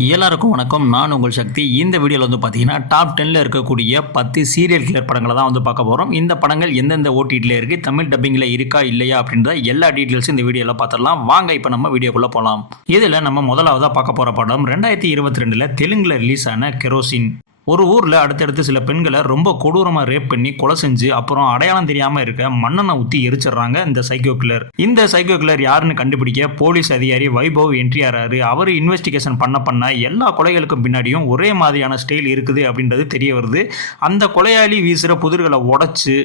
எல்லாருக்கும் வணக்கம். நான் உங்கள் சக்தி. இந்த வீடியோவில் வந்து பார்த்தீங்கன்னா டாப் 10ல் இருக்கக்கூடிய 10 சீரியல் கில்லர் படங்களை தான் வந்து பார்க்க போகிறோம். இந்த படங்கள் எந்தெந்த ஓடிடியில் இருக்குது, தமிழ் டப்பிங்கில் இருக்கா இல்லையா அப்படின்ற எல்லா டீட்டெயில்ஸும் இந்த வீடியோவில் பார்த்துடலாம். வாங்க இப்போ நம்ம வீடியோக்குள்ளே போகலாம். இதில் நம்ம முதலாவதாக பார்க்க போகிற படம் 2022 தெலுங்கில் ரிலீஸ் ஆன கெரோசின். ஒரு ஊரில் அடுத்தடுத்து சில பெண்களை ரொம்ப கொடூரமாக ரேப் பண்ணி கொலை செஞ்சு அப்புறம் அடையாளம் தெரியாமல் இருக்க மண்ணெண்ணை ஊற்றி எரிச்சிடுறாங்க இந்த சைக்கோ கில்லர். இந்த சைக்கோ கில்லர் யாருன்னு கண்டுபிடிக்க போலீஸ் அதிகாரி வைபவ் என்ட்ரி ஆறாரு. அவர் இன்வெஸ்டிகேஷன் பண்ண எல்லா கொலைகளுக்கும் பின்னாடியும் ஒரே மாதிரியான ஸ்டைல் இருக்குது அப்படின்றது தெரிய வருது. அந்த கொலையாளி வீசுகிற புதிர்களை உடைச்சு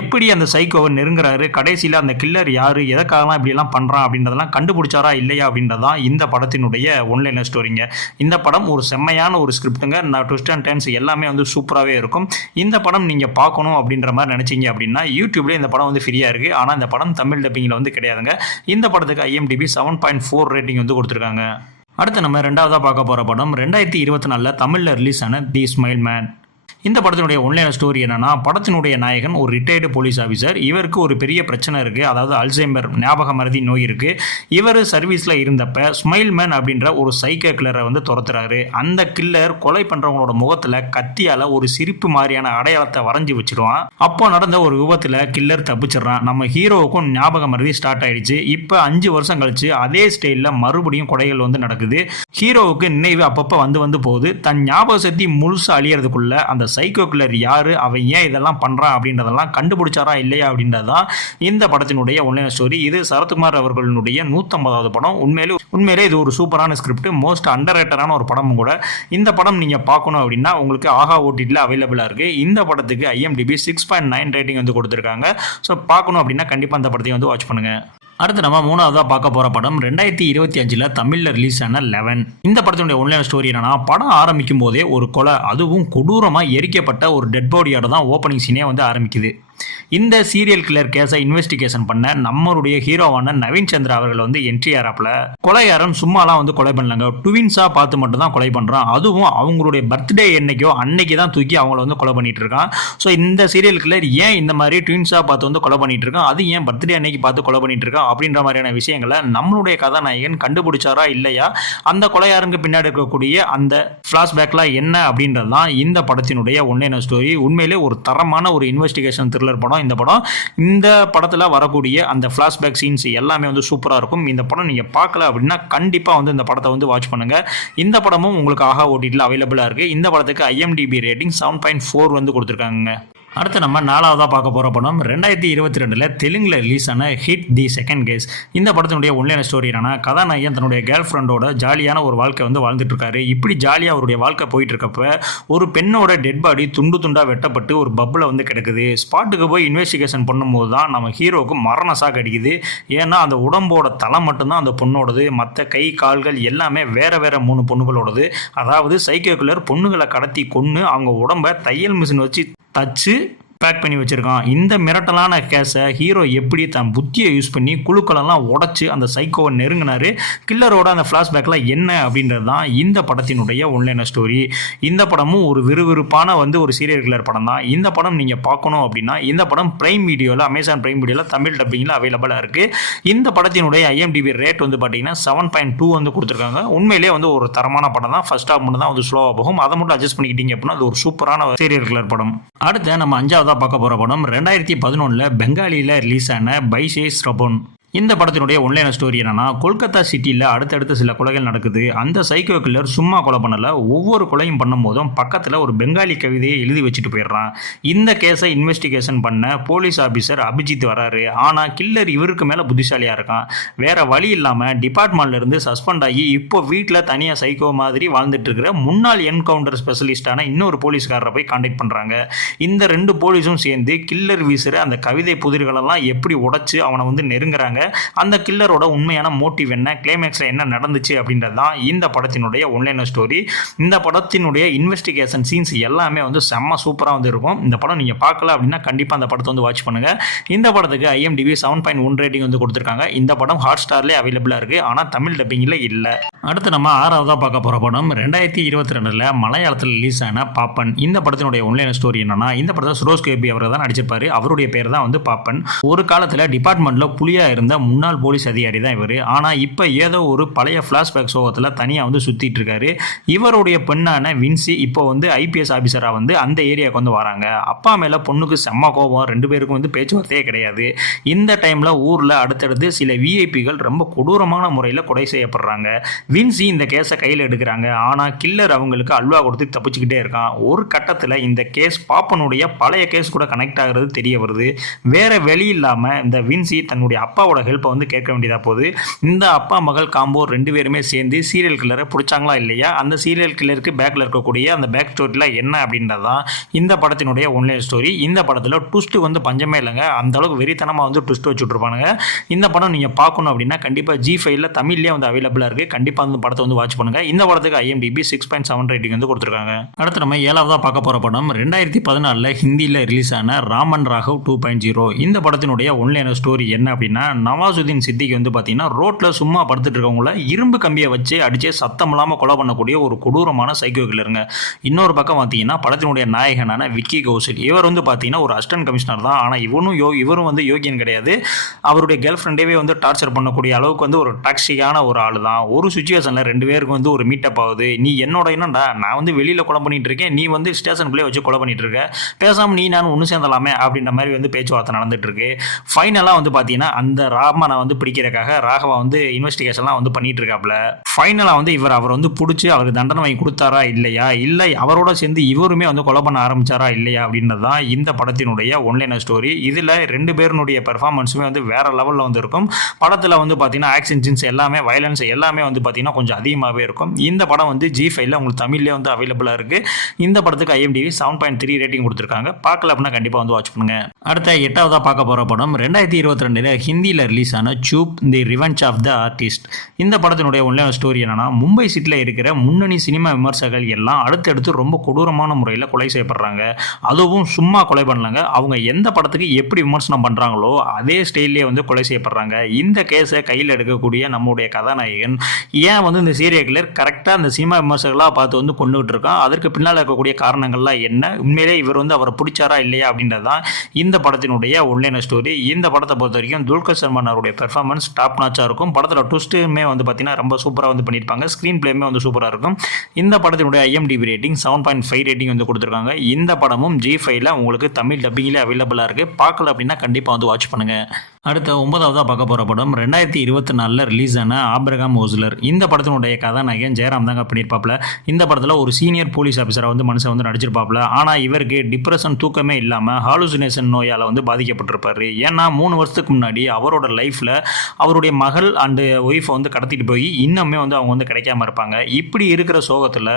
எப்படி அந்த சைக்கோவை நெருங்குறாரு, கடைசியில் அந்த கில்லர் யாரு, எதற்காகலாம் இப்படிலாம் பண்ணுறான் அப்படின்றதெல்லாம் கண்டுபிடிச்சாரா இல்லையா அப்படின்றதான் இந்த படத்தினுடைய ஒன்லைனர் ஸ்டோரிங்க. இந்த படம் ஒரு செம்மையான ஒரு ஸ்கிரிப்டுங்க. நான் ட்விஸ்ட் அண்ட் டர்ன்ஸ் எல்லாமே வந்து சூப்பராகவே இருக்கும். இந்த படம் நீங்கள் பார்க்கணும் அப்படின்ற மாதிரி நினச்சிங்க அப்படின்னா யூடியூப்லேயே இந்த படம் வந்து ஃப்ரீயாக இருக்குது. ஆனால் இந்த படம் தமிழ் டப்பிங்கில் வந்து கிடையாதுங்க. இந்த படத்துக்கு IMDb 7.4 ரேட்டிங் வந்து கொடுத்துருக்காங்க. அடுத்து நம்ம ரெண்டாவதாக பார்க்க போகிற படம் 2024 தமிழில் ரிலீஸ் ஆன தி ஸ்மைல் மேன். இந்த படத்தினுடைய ஒன்லைன் ஸ்டோரி என்னன்னா, படத்தினுடைய நாயகன் ஒரு ரிட்டையர்டு போலீஸ் ஆஃபீஸர். இவருக்கு ஒரு பெரிய பிரச்சனை இருக்குது, அதாவது அல்சைமர் ஞாபக மறதி நோய் இருக்குது. இவர் சர்வீஸில் இருந்தப்ப ஸ்மைல் மேன் அப்படின்ற ஒரு சைக்கோ கில்லரை வந்து துரத்துறாரு. அந்த கில்லர் கொலை பண்ணுறவங்களோட முகத்தில் கத்தியால் ஒரு சிரிப்பு மாதிரியான அடையாளத்தை வரைஞ்சி வச்சிருவான். அப்போ நடந்த ஒரு விபத்தில் கில்லர் தப்பிச்சிடறான். நம்ம ஹீரோவுக்கும் ஞாபக மறதி ஸ்டார்ட் ஆயிடுச்சு. இப்போ 5 வருஷம் கழிச்சு அதே ஸ்டைலில் மறுபடியும் கொலைகள் வந்து நடக்குது. ஹீரோவுக்கு நினைவு அப்பப்போ வந்து போகுது. தன் ஞாபக சக்தி முழுசாக அழியறதுக்குள்ள அந்த சைக்கோ கில்லர் யாரு, அவன் ஏன் இதெல்லாம் பண்றான் அப்படின்றதெல்லாம் கண்டுபிடிச்சாரா இல்லையா அப்படின்றதான் இந்த படத்தினுடைய ஒன்லைன் ஸ்டோரி. இது சரத்குமார் அவர்களுடைய 150வது படம். உண்மையிலே இது ஒரு சூப்பரான ஸ்கிரிப்ட், மோஸ்ட் அண்டர் ரேட்டடான ஒரு படமும் கூட. இந்த படம் நீங்க பார்க்கணும் அப்படின்னா உங்களுக்கு ஆஹா ஓடிடியில் அவைலபிளா இருக்கு. இந்த படத்துக்கு IMDb 6.9 ரேட்டிங் வந்து கொடுத்துருக்காங்க. ஸோ பார்க்கணும் அப்படின்னா கண்டிப்பா அந்த படத்தையும் வந்து வாட்ச் பண்ணுங்க. அடுத்து நம்ம மூணாவதாக பார்க்க போகிற படம் 2025 தமிழில் ரிலீஸ் ஆன 11. இந்த படத்தினுடைய ஒன்லைன் ஸ்டோரி என்னன்னா, படம் ஆரம்பிக்கும் போதே ஒரு கொலை, அதுவும் கொடூரமாக எரிக்கப்பட்ட ஒரு டெட் பாடியோட தான் ஓப்பனிங் சீனே வந்து ஆரம்பிக்குது. இந்த சீரியல் கில்லர் கேஸை இன்வெஸ்டிகேஷன் பண்ண நம்மளுடைய ஹீரோவான நவீன் சந்திரா அவர்கள் வந்து என்ட்ரி ஆறாப்ல. கொலையாரன் சும்மாலாம் வந்து கொலை பண்ணலாங்க, ட்வின்ஸாக பார்த்து மட்டும் தான் கொலை பண்ணுறான். அதுவும் அவங்களுடைய பர்த்டே என்னைக்கோ அன்னைக்கு தான் தூக்கி அவங்கள வந்து கொலை பண்ணிட்டு இருக்கான். ஸோ இந்த சீரியல் கில்லர் ஏன் இந்த மாதிரி ட்வின்ஸாக பார்த்து வந்து கொலை பண்ணிட்டு இருக்கான், அது ஏன் பர்த்டே அன்னைக்கு பார்த்து கொலை பண்ணிட்டு இருக்கான் அப்படின்ற மாதிரியான விஷயங்களை நம்மளுடைய கதாநாயகன் கண்டுபிடிச்சாரா இல்லையா, அந்த கொலையாரனுக்கு பின்னாடி இருக்கக்கூடிய அந்த ஃப்ளாஷ்பேக்லாம் என்ன அப்படின்றது தான் இந்த படத்தினுடைய ஒன்லைன் ஸ்டோரி. உண்மையிலே ஒரு தரமான ஒரு இன்வெஸ்டிகேஷன் த்ரில்லர் படம் இந்த படம். இந்த படத்தில் வரக்கூடிய அந்த ஃப்ளாஷ்பேக் சீன்ஸ் எல்லாமே வந்து சூப்பராக இருக்கும். இந்த படம் நீங்கள் பார்க்கல அப்படின்னா கண்டிப்பாக வந்து இந்த படத்தை வந்து வாட்ச் பண்ணுங்க. இந்த படமும் உங்களுக்கு ஆஹா ஓடிடியில் அவைலபிளாக இருக்குது. இந்த படத்துக்கு IMDb ரேட்டிங் 7.4 வந்து கொடுத்துருக்காங்க. அடுத்து நம்ம நாலாவதாக பார்க்க போகிற படம் 2022 தெலுங்கில் ரிலீஸ் ஆன ஹிட் தி செகண்ட் கேஸ். இந்த படத்தினுடைய ஒன்லைன் ஸ்டோரி என்னன்னா, கதாநாயகன் தன்னுடைய கேர்ள் ஃப்ரெண்டோட ஜாலியான ஒரு வாழ்க்கை வந்து வாழ்ந்துட்டு இருக்காரு. இப்படி ஜாலியாக அவருடைய வாழ்க்கை போயிட்டு இருக்கப்ப ஒரு பெண்ணோட டெட் பாடி துண்டு துண்டாக வெட்டப்பட்டு ஒரு பப்பில் வந்து கிடக்குது. ஸ்பாட்டுக்கு போய் இன்வெஸ்டிகேஷன் பண்ணும்போது தான் நம்ம ஹீரோவுக்கு மரண சாக்கு அடிக்குது. ஏன்னா அந்த உடம்போட தலை மட்டும்தான் அந்த பொண்ணோடது, மற்ற கை கால்கள் எல்லாமே வேற 3 பொண்ணுகளோடது. அதாவது சைக்கோ கில்லர் பொண்ணுகளை கடத்தி கொன்று அவங்க உடம்ப தையல் மிஷின் வச்சு தச்சு பேக் பண்ணி வச்சிருக்கான். இந்த மிரட்டலான கேஸை ஹீரோ எப்படி தன் புத்தியை யூஸ் பண்ணி குழுக்களெல்லாம் உடச்சி அந்த சைக்கோவை நெருங்கினாரு, கில்லரோட அந்த ஃப்ளாஷ்பேக்லாம் என்ன அப்படின்றது தான் இந்த படத்தினுடைய ஒன்லைன் ஸ்டோரி. இந்த படமும் ஒரு விறுவிறுப்பான வந்து ஒரு சீரியல் கில்லர் படம் தான். இந்த படம் நீங்கள் பார்க்கணும் அப்படின்னா இந்த படம் பிரைம் வீடியோவில், அமேசான் பிரைம் வீடியோவில் தமிழ் டப்பிங்கில் அவைலபிளாக இருக்குது. இந்த படத்தினுடைய IMDb ரேட் வந்து பார்த்தீங்கன்னா 7.2 வந்து கொடுத்துருக்காங்க. உண்மையிலே வந்து ஒரு தரமான படம் தான். ஃபர்ஸ்ட் ஹாஃப் மட்டும் தான் வந்து ஸ்லோவாக போகும். அதை மட்டும் அட்ஜஸ்ட் பண்ணிக்கிட்டீங்க அப்படின்னா அது ஒரு சூப்பரான சீரியல் கில்லர் படம். அடுத்து நம்ம 5வது பார்க்க போகிற படம் 2011 பெங்காலியில் ரிலீஸ் ஆன பைசேஸ் ரபோன். இந்த படத்தினுடைய ஒன்லைன் ஸ்டோரி என்னன்னா, கொல்கத்தா சிட்டியில் அடுத்தடுத்து சில கொலைகள் நடக்குது. அந்த சைக்கோ கில்லர் சும்மா கொலை பண்ணல, ஒவ்வொரு கொலையும் பண்ணும் போதும் பக்கத்தில் ஒரு பெங்காலி கவிதையை எழுதி வச்சுட்டு போயிடுறான். இந்த கேஸை இன்வெஸ்டிகேஷன் பண்ண போலீஸ் ஆஃபீஸர் அபிஜித் வராரு. ஆனால் கில்லர் இவருக்கு மேலே புத்திசாலியாக இருக்கான். வேற வழி இல்லாமல் டிபார்ட்மெண்ட்ல இருந்து சஸ்பெண்ட் ஆகி இப்போ வீட்டில் தனியாக சைக்கோ மாதிரி வாழ்ந்துட்டு இருக்கிற முன்னாள் என்கவுண்டர் ஸ்பெஷலிஸ்டான இன்னொரு போலீஸ்காரரை போய் கான்டாக்ட் பண்ணுறாங்க. இந்த 2 போலீஸும் சேர்ந்து கில்லர் வீசுகிற அந்த கவிதை புதிர்களெல்லாம் எப்படி உடைச்சு அவனை வந்து நெருங்குறாங்க, அந்த கில்லரோட உண்மையான மோட்டிவ் என்ன, கிளைமேக்ஸில் என்ன நடந்துச்சு அப்படின்றது தான் இந்த படத்தினுடைய ஒன்லைன் ஸ்டோரி. இந்த படத்தினுடைய இன்வெஸ்டிகேஷன் சீன்ஸ் எல்லாமே வந்து செம்ம சூப்பராக வந்து இருக்கும். இந்த படம் நீங்கள் பார்க்கல அப்படின்னா கண்டிப்பாக அந்த படத்தை வந்து வாட்ச் பண்ணுங்கள். இந்த படத்துக்கு IMDb 7.1 ரேட்டிங் வந்து கொடுத்துருக்காங்க. இந்த படம் ஹாட் ஸ்டார்லேயே அவைலபிளாக இருக்குது, ஆனால் தமிழ் டப்பிங்கில் இல்லை. அடுத்து நம்ம 6வதாக பார்க்க போகிற படம் 2022 மலையாளத்தில் ரிலீஸ் ஆன பாப்பன். இந்த படத்தினுடைய ஒன்லைன் ஸ்டோரி என்னன்னா, இந்த படத்தில் சுரோஸ் கேபி அவர் தான் நடிச்சிருப்பாரு. அவருடைய பேர் தான் வந்து பாப்பன். ஒரு காலத்தில் டிபார்ட்மெண்ட்டில் புலியாக இருந்த வந்த முன்னாள் போலீஸ் அதிகாரி தான் இவர். ஆனால் இப்போ ஏதோ ஒரு பழைய ஃப்ளாஷ்பேக் சோகத்தில் தனியாக வந்து சுற்றிட்டு இருக்காரு. இவருடைய பெண்ணான வின்சி இப்போ வந்து ஐபிஎஸ் ஆஃபீஸராக வந்து அந்த ஏரியாவுக்கு வந்து வராங்க. அப்பா மேலே பொண்ணுக்கு செம்ம கோபம், 2 பேருக்கும் வந்து பேச்சுவார்த்தையே கிடையாது. இந்த டைமில் ஊரில் அடுத்தடுத்து சில விஐபிகள் ரொம்ப கொடூரமான முறையில் கொலை செய்யப்படுறாங்க. வின்சி இந்த கேஸை கையில் எடுக்கிறாங்க. ஆனால் கில்லர் அவங்களுக்கு அல்வா கொடுத்து தப்பிச்சுக்கிட்டே இருக்கான். ஒரு கட்டத்தில் இந்த கேஸ் பாப்பனுடைய பழைய கேஸ் கூட கனெக்ட் ஆகிறது தெரிய வருது. வேற வெளி இல்லாமல் இந்த வின்சி தன்னுடைய அப்பாவோட ஹெல்ப்பை வந்து கேட்க வேண்டியதாக போகுது. இந்த அப்பா மகள் காம்போ 2 பேருமே சேர்ந்து சீரியல் கில்லரை பிடிச்சாங்களா இல்லையா, அந்த சீரியல் கில்லருக்கு பேக்கில் இருக்கக்கூடிய அந்த பேக் ஸ்டோரியில் என்ன அப்படின்றதான் இந்த படத்தினுடைய ஒன்லைன் ஸ்டோரி. இந்த படத்தில் ட்விஸ்ட் வந்து பஞ்சமே இல்லைங்க. அந்த அளவுக்கு வெறித்தனமாக வந்து ட்விஸ்ட் வச்சுட்ருப்பானுங்க. இந்த படம் நீங்கள் பார்க்கணும் அப்படின்னா கண்டிப்பாக G5ல தமிழ்லேயே வந்து அவைலபிளாக இருக்குது. கண்டிப்பாக அந்த படத்தை வந்து வாட்ச் பண்ணுங்கள். இந்த படத்துக்கு IMDb 6.7 ரேட்டிங் வந்து கொடுத்துருக்காங்க. அடுத்து நம்ம 7வதாக பார்க்க போகிற படம் 2014 ஹிந்தியில் ரிலீஸ் ஆன ராமன் ராகவ் 2.0. இந்த படத்தினுடைய ஒன்லைன் ஸ்டோரி என்ன அப்படின்னா, நவாசுதீன் சித்திக்கு வந்து பார்த்தீங்கன்னா ரோட்டில் சும்மா படுத்துட்டு இருக்கவங்கள இரும்பு கம்பியை வச்சு அடிச்சே சத்தம் இல்லாமல் கொலை பண்ணக்கூடிய ஒரு கொடூரமான சைக்கோ கில்லருங்க. இன்னொரு பக்கம் பார்த்தீங்கன்னா படத்தினுடைய நாயகனான விக்கி கௌசல், இவர் வந்து பார்த்தீங்கன்னா ஒரு அசிஸ்டன்ட் கமிஷனர் தான். ஆனால் இவரும் வந்து யோகியன் கிடையாது. அவருடைய கேர்ள் ஃப்ரெண்டேவே வந்து டார்ச்சர் பண்ணக்கூடிய அளவுக்கு வந்து ஒரு டாக்ஸிக்கான ஒரு ஆள் தான். ஒரு சுச்சுவேஷனில் 2 பேருக்கு வந்து ஒரு மீட்டப் ஆகுது. நீ என்னோட என்னடா, நான் வந்து வெளியில் கொலை பண்ணிட்டு இருக்கேன், நீ வந்து ஸ்டேஷனுக்குள்ளே வச்சு கொலை பண்ணிட்டு இருக்க, பேசாமல் நீ நான் ஒன்று சேர்ந்தலாமே அப்படின்ற மாதிரி வந்து பேச்சுவார்த்தை நடந்துட்டு இருக்கு. ஃபைனலாக வந்து பார்த்தீங்கன்னா அந்த ராமனை வந்து பிடிக்கிறதுக்காக ராகவா வந்து இன்வெஸ்டிகேஷன்லாம் வந்து பண்ணிட்டு இருக்காப்ல. ஃபைனலாக வந்து அவர் வந்து பிடிச்சி அவருக்கு தண்டனை வாங்கி கொடுத்தாரா இல்லையா, இல்லை அவரோட சேர்ந்து இவருமே வந்து கொலை பண்ண ஆரம்பிச்சாரா இல்லையா அப்படின்றது தான் இந்த படத்தினுடைய ஒன்லைன் ஸ்டோரி. இதில் 2 பேருனுடைய பெர்ஃபார்மன்ஸுமே வந்து வேற லெவலில் வந்து இருக்கும். படத்தில் வந்து பார்த்தீங்கன்னா ஆக்ஷன் சீன்ஸ் எல்லாமே, வயலன்ஸ் எல்லாமே வந்து பார்த்தீங்கன்னா கொஞ்சம் அதிகமாகவே இருக்கும். இந்த படம் வந்து G5ல உங்களுக்கு தமிழ்லேயே வந்து அவைலபிளாக இருக்குது. இந்த படத்துக்கு IMDb 7.3 ரேட்டிங் கொடுத்துருக்காங்க. பார்க்கல அப்படின்னா கண்டிப்பாக வந்து வாட்ச் பண்ணுங்க. அடுத்த 8வதாக பார்க்க போகிற படம் 2022 ஹிந்தியில் ரிலீஸ் ஆன Chup the revenge of the artist. இந்த படத்தினுடைய ஒன்லைன் ஸ்டோரி என்னன்னா, மும்பை சிட்டியில் இருக்கிற முன்னணி சினிமா விமர்சகர்கள் எல்லாம் அடுத்தடுத்து ரொம்ப கொடூரமான முறையில் கொலை செய்யப்படுறாங்க. அதுவும் சும்மா கொலை பண்ணலாங்க, அவங்க எந்த படத்துக்கு எப்படி விமர்சனம் பண்ணுறாங்களோ அதே ஸ்டைல்லே வந்து கொலை செய்யப்படுறாங்க. இந்த கேஸை கையில் எடுக்கக்கூடிய நம்முடைய கதாநாயகன் ஏன் வந்து இந்த சீரியல் கில்லர் கரெக்டாக அந்த சினிமா விமர்சகர்களாக பார்த்து வந்து கொண்டுகிட்டு இருக்கான், அதற்கு பின்னால் இருக்கக்கூடிய காரணங்கள்லாம் என்ன, உண்மையிலே இவர் வந்து அவரை பிடிச்சாரா இல்லையா அப்படின்றது தான் இந்த படத்தினுடைய ஒன்லைன் ஸ்டோரி. இந்த படத்தை பொறுத்த வரைக்கும் துல்கர் சல்மான் அவருடைய பெர்ஃபார்மன்ஸ் டாப் நாச்சாக இருக்கும். படத்தில் ட்விஸ்ட்டுமே வந்து பார்த்தீங்கன்னா ரொம்ப சூப்பராக வந்து பண்ணியிருப்பாங்க. ஸ்க்ரீன் பிளேமே வந்து சூப்பராக இருக்கும். இந்த படத்தினுடைய IMDb ரேட்டிங் 7.5 ரேட்டிங் வந்து கொடுத்துருக்காங்க. இந்த படமும் G5ல உங்களுக்கு தமிழ் டப்பிங்கிலே அவைலபிளாக இருக்குது. பார்க்கல அப்படின்னா கண்டிப்பாக வந்து வாட்ச் பண்ணுங்கள். அடுத்த 9வதாக பார்க்க போகிற படம் 2024 ரிலீஸ் ஆன ஆப்ரகாம் ஓஸ்லர். இந்த படத்தினுடைய கதாநாயகன் ஜெயராம் தாங்க பண்ணியிருப்பாப்ல. இந்த படத்தில் ஒரு சீனியர் போலீஸ் ஆஃபீஸராக வந்து மனுஷன் வந்து நடிச்சிருப்பாப்ல. ஆனால் இவருக்கு டிப்ரெஷன், தூக்கமே இல்லாமல் ஹாலுசினேஷன் நோயால் வந்து பாதிக்கப்பட்டிருப்பார். ஏன்னா 3 வருஷத்துக்கு முன்னாடி அவரோட லைஃப்பில் அவருடைய மகள் அண்டு ஒய்ஃபை வந்து கடத்திட்டு போய் இன்னுமே வந்து அவங்க வந்து கிடைக்காம இருப்பாங்க. இப்படி இருக்கிற சோகத்தில்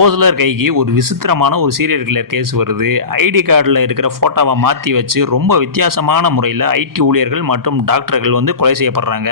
ஓஸ்லர் கைக்கு ஒரு விசித்திரமான ஒரு சீரியல் கில்லர் கேஸ் வருது. ஐடி கார்டில் இருக்கிற ஃபோட்டோவை மாற்றி வச்சு ரொம்ப வித்தியாசமான முறையில் IT ஊழியர்கள் மற்றும் டாக்டர்கள் வந்து கொலை செய்யப்படுறாங்க.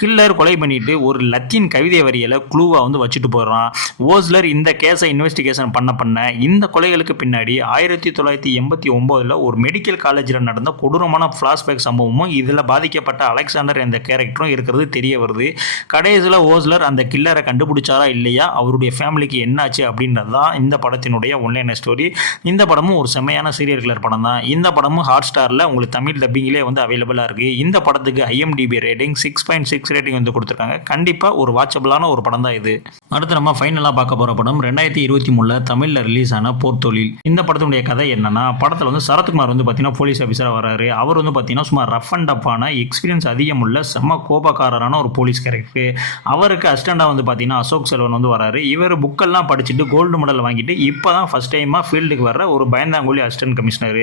கில்லர் கொலை பண்ணிட்டு ஒரு லத்தீன் கவிதை வரியில க்ளூவா வந்து வச்சுட்டு போறான். ஓஸ்லர் இந்த கேஸை இன்வெஸ்டிகேஷன் பண்ண இந்த கொலைகளுக்கு பின்னாடி 1989 ஒரு மெடிக்கல் காலேஜில் நடந்த கொடூரமான ஃபிளாஷ்பேக் சம்பவமும் இதில் பாதிக்கப்பட்ட அலெக்சாண்டர் என்ற கேரக்டரும் இருக்கிறது தெரிய வருது. கடைசியில் ஓஸ்லர் அந்த கில்லரை கண்டுபிடிச்சாரா இல்லையா, அவருடைய ஃபேமிலிக்கு என்னாச்சு அப்படின்றது தான் இந்த படத்தினுடைய ஒன்லைன் ஸ்டோரி. இந்த படமும் ஒரு செம்மையான சீரியல் கில்லர் படம் தான். இந்த படமும் ஹாட்ஸ்டாரில் உங்களுக்கு தமிழ் டப்பிங்கிலே வந்து அவைலபிளாக இருக்குது. இந்த படத்துக்கு IMDb ரேட்டிங் 6.6 ரேட்டிங் வந்து கொடுத்துருக்காங்க. கண்டிப்பாக ஒரு வாட்சபிளான ஒரு படம் தான் இது. அடுத்து நம்ம ஃபைனலாக பார்க்க போகிற படம் 2023 தமிழில் ரிலீஸ் ஆன போர்த்தொழில். இந்த படத்தினுடைய கதை என்னன்னா, படத்தில் வந்து சரத்குமார் வந்து பார்த்தீங்கன்னா போலீஸ் ஆஃபீஸராக வராரு. அவர் வந்து பார்த்தீங்கன்னா சும்மா ரஃப் அண்ட் டப்பான எக்ஸ்பீரியன்ஸ் அதிகமுள்ள செம்ம கோபக்காரரான ஒரு போலீஸ் கேரக்டர். அவருக்கு அசிஸ்டண்டாக வந்து பார்த்தீங்கன்னா அசோக் செல்வன் வந்து வராரு. இவர் புக்கெல்லாம் படிச்சுட்டு கோல்டு மெடல் வாங்கிட்டு இப்போ தான் ஃபர்ஸ்ட் டைமாக ஃபீல்டுக்கு வர்ற ஒரு பயந்தாங்கோலி அசிஸ்டன்ட் கமிஷனர்.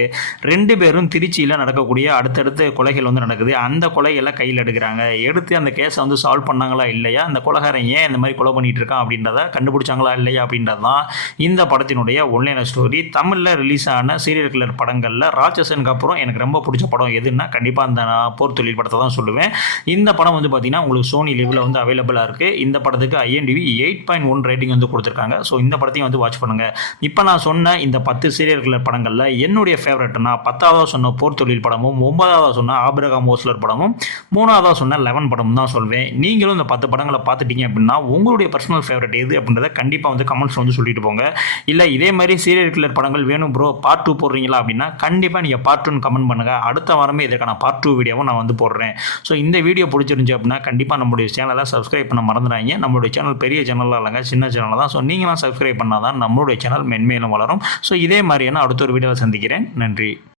2 பேரும் திருச்சியில் நடக்கக்கூடிய அடுத்தடுத்த கொலைகள் வந்து நடக்குது. அந்த கொலைகளை கையில் எடுக்கிறாங்க. எடுத்து அந்த கேஸை வந்து சால்வ் பண்ணாங்களா இல்லையா, அந்த கொலைகாரன் ஏன் இந்த மாதிரி கொலை பண்ணிட்டு இருக்கான் அப்படின்றத கண்டுபிடிச்சாங்களா இல்லையா அப்படின்றது தான் இந்த படத்தினுடைய ஒன்லைன் ஸ்டோரி. தமிழில் ரிலீஸ் ஆன சீரியல் கில்லர் படங்களில் ராட்சசனுக்கு அப்புறம் எனக்கு ரொம்ப பிடிச்ச படம் எதுன்னா கண்டிப்பாக அந்த போர்த்தொழில் படத்தை தான் சொல்லுவேன். இந்த படம் வந்து பார்த்தீங்கன்னா உங்களுக்கு சோனி லிவ்ல வந்து அவைலபிளாக இருக்குது. இந்த படத்துக்கு IMDb 8.1 ரேட்டிங் வந்து கொடுத்துருக்காங்க. ஸோ இந்த படத்தையும் வந்து வாட்ச் பண்ணுங்கள். இப்போ நான் சொன்ன இந்த 10 சீரியல் கில்லர் படங்களில் என்னுடைய ஃபேவரட்னா 10வது சொன்ன போர்த்தொழில் படமும், 9வது சொன்ன ஆபிரகாம் ஓஸ்லர் படமும், 3வது சொன்ன 11 படமும் தான் சொல்வேன். நீங்களும் இந்த 10 படங்களை பார்த்துட்டீங்க அப்படின்னா உங்களுடைய பர்சனல் ஃபேவரட் எது அப்படின்றத கண்டிப்பாக வந்து கமெண்ட்ஸ் வந்து சொல்லிட்டு போங்க. இல்லை இதே மாதிரி சீரியல் கில்லர் படங்கள் வேணும் ப்ரோ பார்ட் 2 போடுறீங்களா அப்படின்னா கண்டிப்பாக நீங்கள் பார்ட் 2 கமெண்ட் பண்ணுங்கள். அடுத்த வாரமே இதற்கான பார்ட் 2 வீடியோவும் நான் வந்து போடுறேன். ஆசைப்படுறேன். ஸோ இந்த வீடியோ பிடிச்சிருந்துச்சு அப்படின்னா கண்டிப்பாக நம்மளுடைய சேனலை சப்ஸ்கிரைப் பண்ண மறந்துடாதீங்க. நம்மளுடைய சேனல் பெரிய சேனலாக இல்லைங்க, சின்ன சேனல் தான். ஸோ நீங்களாம் சப்ஸ்கிரைப் பண்ணால் தான் நம்மளுடைய சேனல் மென்மேலும் வளரும். ஸோ இதே மாதிரியான அடுத்த ஒரு வீடியோவில் சந்திக்கிறேன். நன்றி.